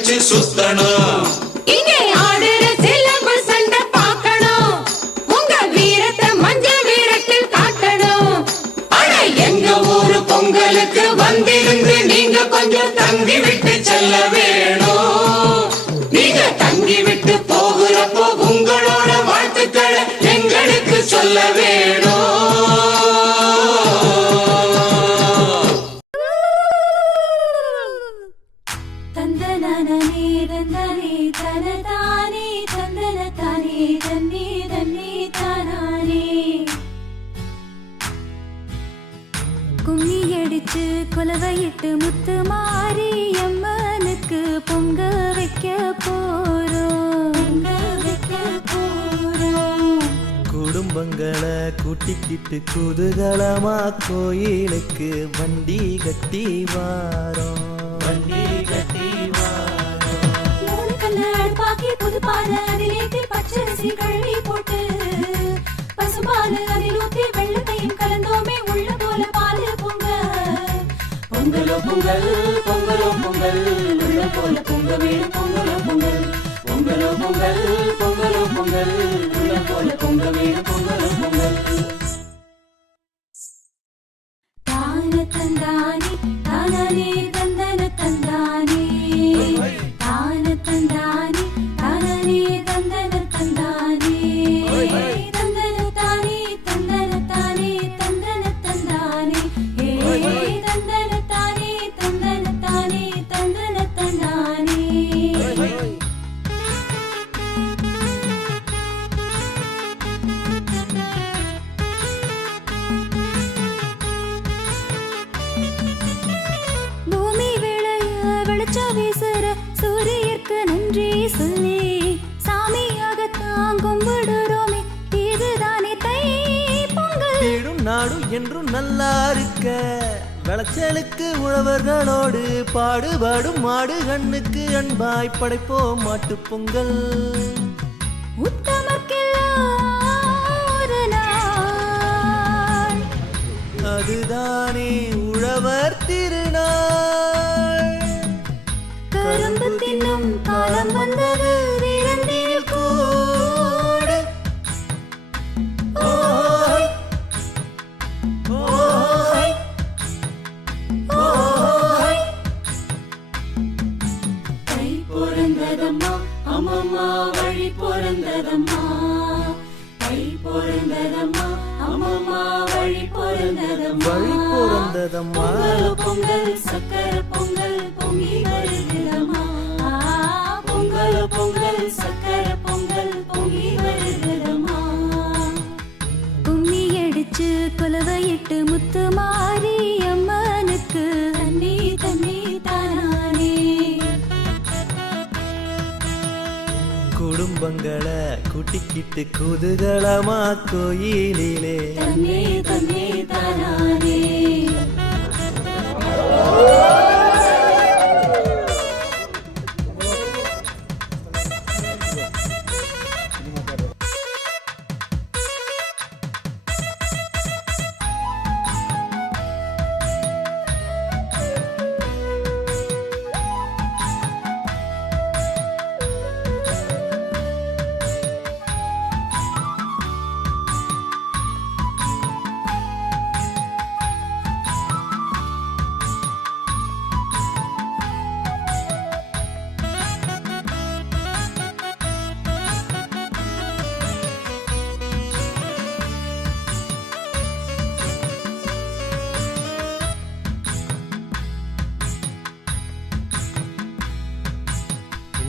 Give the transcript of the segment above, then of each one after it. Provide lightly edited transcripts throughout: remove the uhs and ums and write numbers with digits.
வச்சு சுத்தணும். இங்கே ஆடுற சிலம்பு சண்டை பார்க்கணும். உங்க வீரத்தை மஞ்சள் வீரத்தில் காட்டணும். அட எங்க ஊரு பொங்கலுக்கு வந்திருந்து நீங்க கொஞ்சம் தங்கி விட்டு செல்ல வேணும். நீங்க தங்கி விட்டு போகிறப்போ உங்களோட வாழ்த்துக்களை எங்களுக்கு சொல்ல வேணும். கும்மி அடிச்சு கொலவையிட்டு முத்து மாறி அம்மனுக்கு பொங்க வைக்க போறோம். குடும்பங்களை கூட்டிக்கிட்டு குதூகலமா கோயிலுக்கு வண்டி கட்டி வாரோம். புதுப்பால அதிலேத்தி பச்சரிசி கழுவி போட்டு பசுபால அதிலூத்தி வெள்ளத்தையும் கலந்தோமே உள்ள போல பால் பொங்க. பொங்கலோ பொங்கல் பொங்கலோ பொங்கல் உள்ள போல பொங்க வேணும். பொங்கலோ பொங்கல் பொங்கலோ பொங்கல் பொங்கலோ பொங்கல் உள்ள போல பொங்க வேணும். பொங்கலோ பொங்கல் தான தந்தானே தானே தந்தன தந்தானே தான தந்தானே தானே தந்தன தந்தானே தந்தன தானே தந்தன தானே தந்தன தந்தானே தந்தன தானே தந்தன தானே தந்தன தந்தானே. பூமி விளைய வெளிச்ச வீசுற சூரியற்கு நன்றி சொல்லி சாமியாகத்தான் கும்பிடுறோமே. இதுதானே தை பொங்கல். வீடும் நாடும் என்றும் நல்லா இருக்க விளைச்சலுக்கு உழவர்களோடு பாடுபாடும் மாடு கண்ணுக்கு அன்பாய் படைப்போம் மாட்டு பொங்கல். உத்தமர்க்கெல்லாம் ஒரு நாள் அதுதானே உழவர் திருநாள். கரும்பு தின்னும் காலம் வந்தது வீரந்தில் கூடு. ஓய் ஓய் ஓய் தை பொறந்ததம்மா அம்மம்மா வழி பொறந்ததம்மா. தை பொறந்ததம்மா அம்மம்மா வழி பொறந்ததம்மா. வழி பொறந்ததம்மா. பொங்கலோ பொங்கல் சக்கர பொங்கல் பொங்கி வருகிறதம்மா. பொங்கலோ பொங்கல் சக்கர பொங்கல் பொங்கி வருகிறதம்மா. கும்மி அடிச்சு கொலவையிட்டு முத்து மாறி அம்மனுக்கு தண்ணி தண்ணி தானானே. குடும்பங்களை கூட்டிக்கிட்டு குதூகலமா கோயிலிலே தண்ணி தண்ணி தானானே.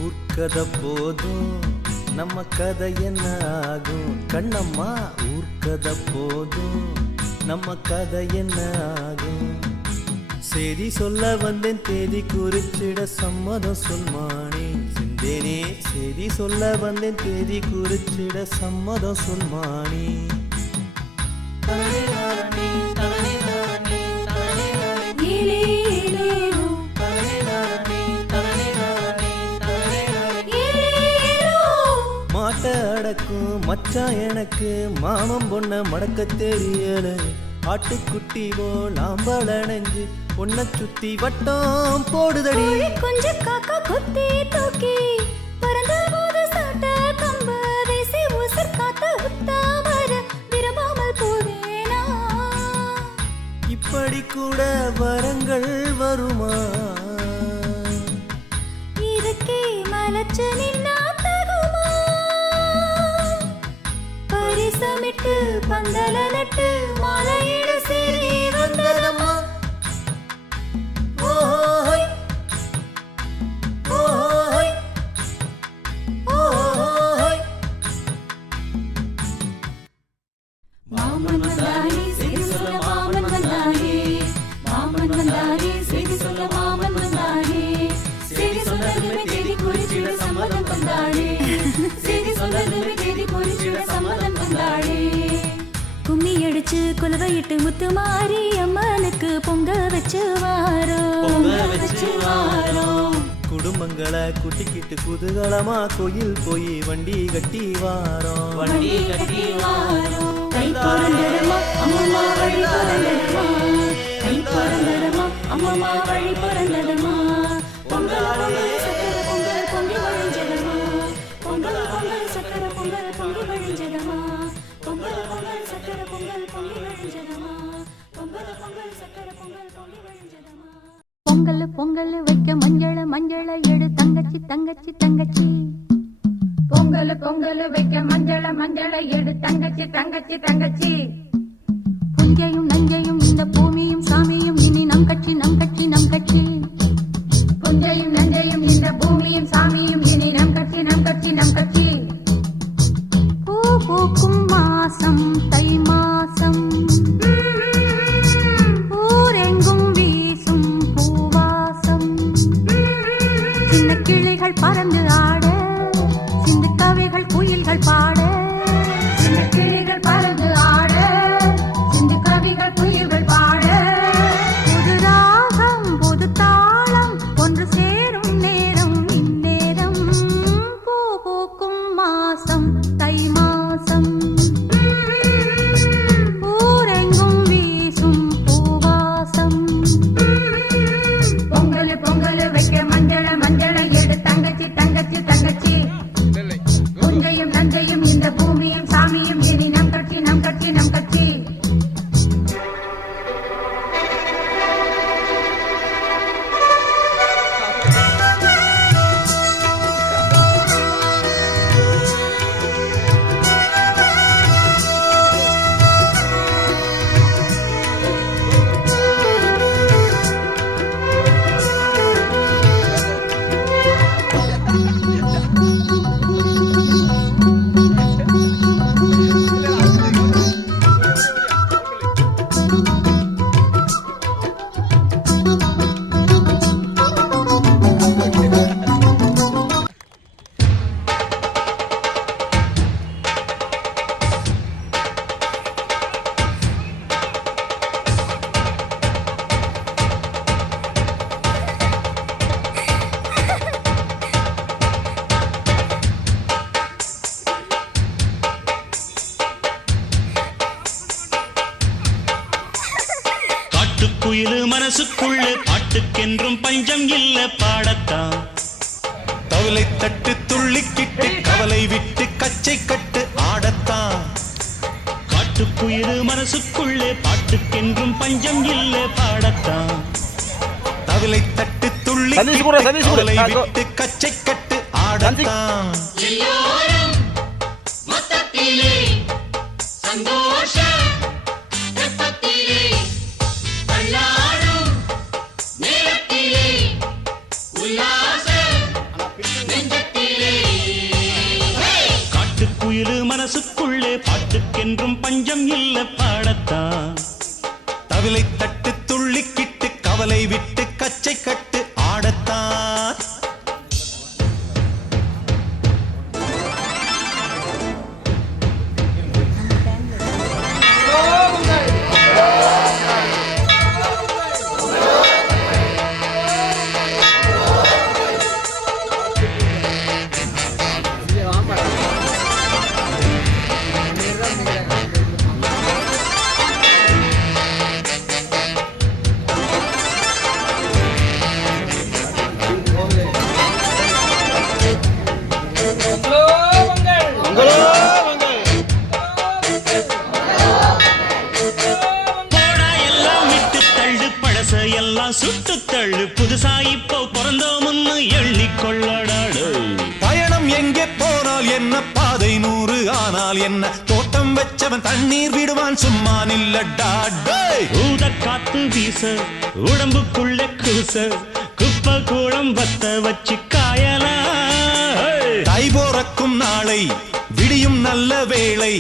ஊர்க்கதை போதும் நம்ம கதை என்ன ஆகும் கண்ணம்மா. ஊர்க்கதை போதும் நம்ம கதை என்ன ஆகும். செய்தி சொல்ல வந்தேன் தேதி குறிச்சிட சம்மதம் சொல்மானே சிந்தேனே. செய்தி சொல்ல வந்தேன் தேதி குறிச்சிட சம்மதம் சொல்மானே. மாட்ட அடக்கும் மச்சான் எனக்கு மாமன் பொண்ண மடக்க தெரியல. ஆட்டுக்குட்டி போல் ஆம்பள நெஞ்சு உன்னை சுத்தி வட்டம் போடுதடி. கொஞ்சம் காக்கா குத்தி தூக்கி பறந்த போது சாட்ட கம்ப வீசி உசுர் காத்த உத்தாமர விரும்பாமல் போவேனா. இப்படி கூட வரங்கள் வருமா? இதுக்கே மலச்சு நின்னா தகுமா? பரிசமிட்டு பந்தல நட்டு மாலையிட சரி வந்ததம்மா. ஓஹோய் ஓஹோய் ஓஹோய். மாமன் வந்தாரே செய்தி சொல்ல மாமன் வந்தாரே. மாமன் வந்தாரே செய்தி சொல்ல மாமன் வந்தாரே. செய்தி சொல்லதுமே தேதி குறிச்சிட சம்மதம் வந்தாரே. செய்தி சொல்லதுமே தேதி குறிச்சிட சம்மதம் வந்தாரே. கும்மி அடிச்சு குலவையிட்டு முத்து மாறி அம்மனுக்கு பொங்க வச்சு வாரோம். குடும்பங்களை குட்டிக்கிட்டு குதூகலமா கோயில் போய் வண்டி கட்டி வாரோம். கை பிறந்தடமா அம்மம்மா வழி பிறந்தடமா. கை பிறந்தடமா அம்மம்மா வழி பிறந்தடமா. பொங்கல் பொங்கல் சக்கர பொங்கல் பொங்கி வழிஞ்சதமா. பொங்கல் பொங்கல் சக்கர பொங்கல் பொங்கி வழிஞ்சதமா. பொங்கல் பொங்கல் சக்கர பொங்கல் பொங்கி வழிஞ்சதமா. பொங்கல் பொங்கல் சக்கர பொங்கல் பொங்கி வழிஞ்சதமா. பொங்கல் பொங்கல் வைக்க மஞ்சள மஞ்சள எடு தங்கச்சி தங்கச்சி தங்கச்சி. பொங்கல் பொங்கல் வைக்க மஞ்சள மஞ்சள எடு தங்கச்சி தங்கச்சி தங்கச்சி. புஞ்சையும் நஞ்சையும் இந்த பூமியும் சாமியும் இனி நம் கட்சி நம் கட்சி நம் கட்சி. புஞ்சையும் நஞ்சையும் இந்த பூமியும் சாமியும் இனி நம் கட்சி நம் கட்சி நம் கட்சி. பூ பூக்கும் மாசம் தை மாசம். ஊரெங்கும் வீசும் பூவாசம். சின்ன கிளிகள் பறந்து ஆட சிந்து கவிகள் குயில்கள் பாட. சின்ன கிளிகள் பறந்து ஆட சிந்து கவிகள் குயில்கள் பாட. புது ராகம் புது தாளம் ஒன்று சேரும் நேரம் இந்நேரம். பூ பூக்கும் மாசம் தை மாசம். ஊரெங்கும் வீசும் பூவாசம். பொங்கல் பொங்கல் வைக்க மஞ்சள மஞ்சள எடு தங்கச்சி தங்கச்சி தங்கச்சி. புஞ்சையும் நஞ்சையும் இந்த பூமியும் சாமியும் இனி நம் கட்சி நம் கட்சி நம் கட்சி. குயிலு மனசுக்குள்ள பாட்டுக்கென்றும் பஞ்சம் இல்ல பாடத்தான். தவளை தட்டு துள்ளிக்கிட்டு கவலை விட்டு கச்சை கட்டு ஆடத்தான். காட்டுக்குயிலு மனசுக்குள்ளே பாட்டுக்கென்றும் பஞ்சம் இல்ல பாடத்தான். தவளை தட்டு துள்ளி கவலை விட்டு கச்சை கட்டு ஆடத்தான். எல்லோரும் மொத்தத்திலே சந்தோஷ வெப்பத்திலே தள்ளாடும் நேரத்திலே உல்லாச நெஞ்சத்திலே. காட்டுக்குயிலு மனசுக்குள்ளே பாட்டுக்கென்றும் பஞ்சம் இல்ல பாடத்தான். தவளை தட்டு துள்ளிக்கிட்டு கவலை விட்டு கச்சை கட்டு ஆடத்தான். எல்லாம் சுட்டு தள்ளு புதுசா இப்போ பிறந்தோம்னு எண்ணிக்கொள்ளடாடு. பயணம் எங்கே போனால் என்ன, பாதை 100 ஆனால் என்ன, தோட்டம் வச்சவன் தண்ணீர் விடுவான் சும்மா நில்லடா. ஊத காத்து வீச உடம்புக்குள்ள கூச குப்பை கூடம் வத்த வச்சு காயலாம். தை போறக்கும் நாளை விடியும் நல்ல வேளை,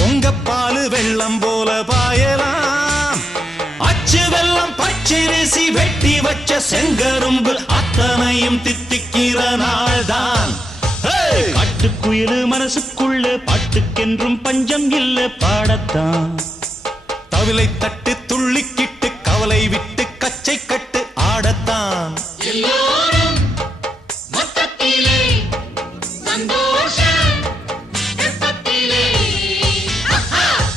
பொங்கப்பாலு வெள்ளம் போல பாயலாம். அச்சு வெள்ளம் பச்சரிசி வெட்டி வச்ச செங்கரும்பு அத்தனையும் தித்திக்கிற நாள்தான். காட்டுக்குயிலு மனசுக்குள்ள பாட்டுக்கென்றும் பஞ்சம் இல்ல பாடத்தான். தவிலை தட்டு துள்ளிக்கிட்டு கவலை விட்டு கச்சை கட்டு ஆடத்தான். எல்லோரும் மொத்தத்திலே சந்தோஷ வெப்பத்திலே.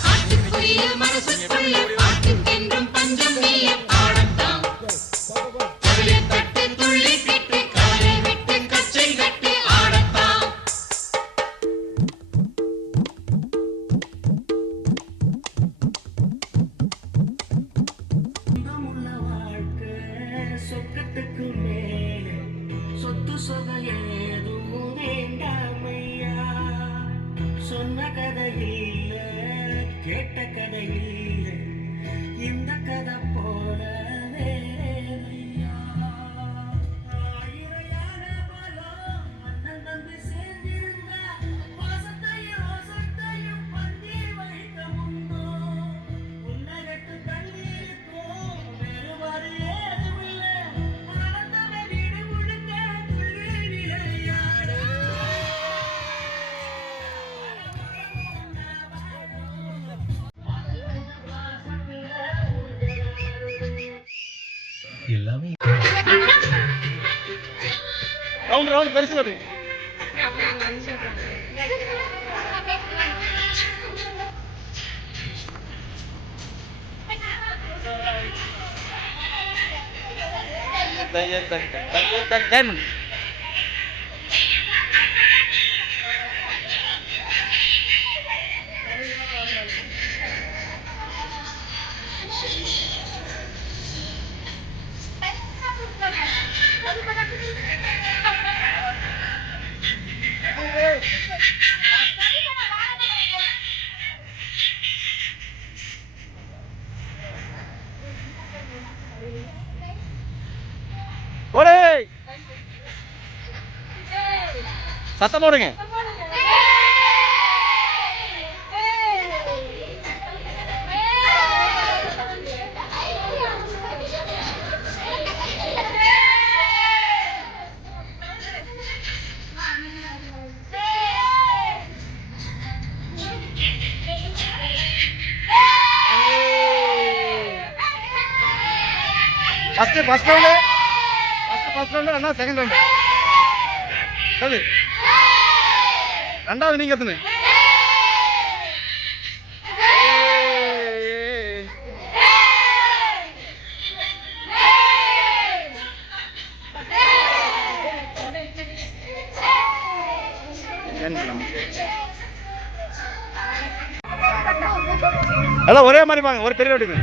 காட்டுக்குயில் மனசுக்குள்ள பாட்டுக்கென்றும் பஞ்சம் இல்ல பாடத்தான். கவிலை தட்டு துள்ளி கிட்டு கவலை விட்டு கச்சை கட்டு ஆடத்தான். சொந்தமுள்ள வாழ்க்கை சொர்க்கத்துக்கு மேலே, சொத்து சொகை ஏதும் வேண்டாமையா. சொன்ன கதை இல்ல, கேட்ட கதை இல்ல, இந்த கதை போல வேறையா. ஆயிரையான பலம் அண்ணன் தம்பி சேர்ந்திருந்தா, வாசத்தையும் ரோசத்தையும் பந்தியில் வைக்க முன்னோ. உன்னகட்டு கண்ணீருக்கும் வேறுபாடு ஏதுமில்லை, ஆனந்தமே வீடு முழுக்க துள்ளி விளையாட. ரவுண்ட் பெருசு வருது. சத்தம் போடுங்க. ஃபர்ஸ்ட் ரவுண்ட் அண்ணா, செகண்ட் ரவுண்ட் சரி. ரெண்டாவது நீங்க எத்தனை? எல்லாம் ஒரே மாதிரி பாங்க, ஒரு பெரிய எடுங்க.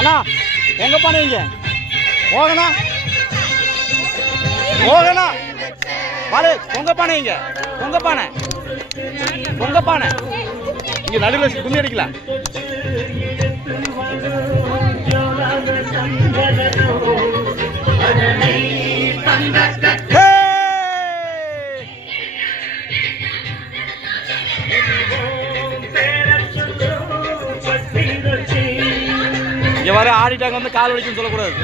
அண்ணா எங்க பானீங்க? போகணா போகணா பாரு, பொங்க பானை இங்க, பொங்க பானை பொங்க பானை இங்க நடுவில் கும்மி அடிக்கலாம். இங்க வர ஆடிட்டாங்க வந்து கால் வலிக்குன்னு சொல்லக்கூடாது.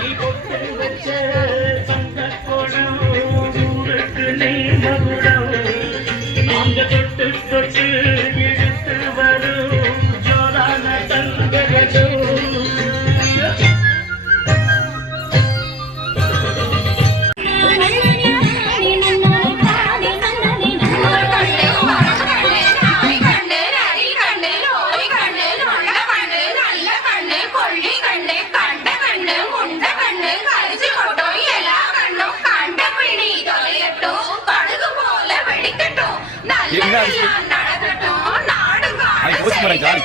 கண்ணு, கொள்ளி கண்ணு, கண்ட கண்ணு, முண்ட கண்ணு, கரிச்சு கொட்டும் என்ன இருக்கு? அது கோச்சு மரம் ஜாலி.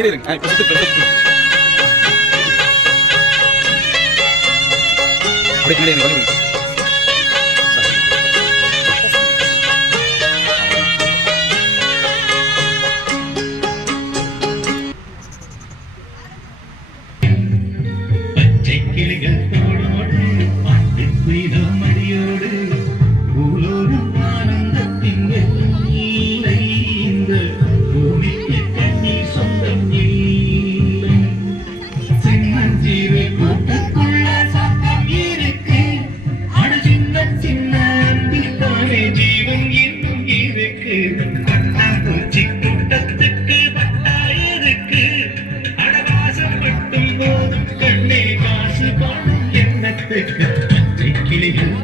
இருங்க இப்ப சுத்து அப்படியே பின்னாடி எனக்கு வழி கிளிகள் தோளோடு பாட்டு குயிலோ மடியோடு பூலோடும் ஆனந்தத்தின் எல்லை இந்த பூமிக்கு கண்ணீர் சொந்தம் இல்லை சின்னஞ்சிறு கூட்டுக்குள்ள சத்தம் இருக்கு அட சின்ன சின்ன அன்பில்தானே ஜீவன் இன்னும் இருக்கு கண்ணாமூச்சி கூட்டத்துக்கு பட்டாயிருக்கு அடவாசம் மட்டும் போதும் கண்ணே காசு பணம் எண்ணத்துக்கு கிளிகள்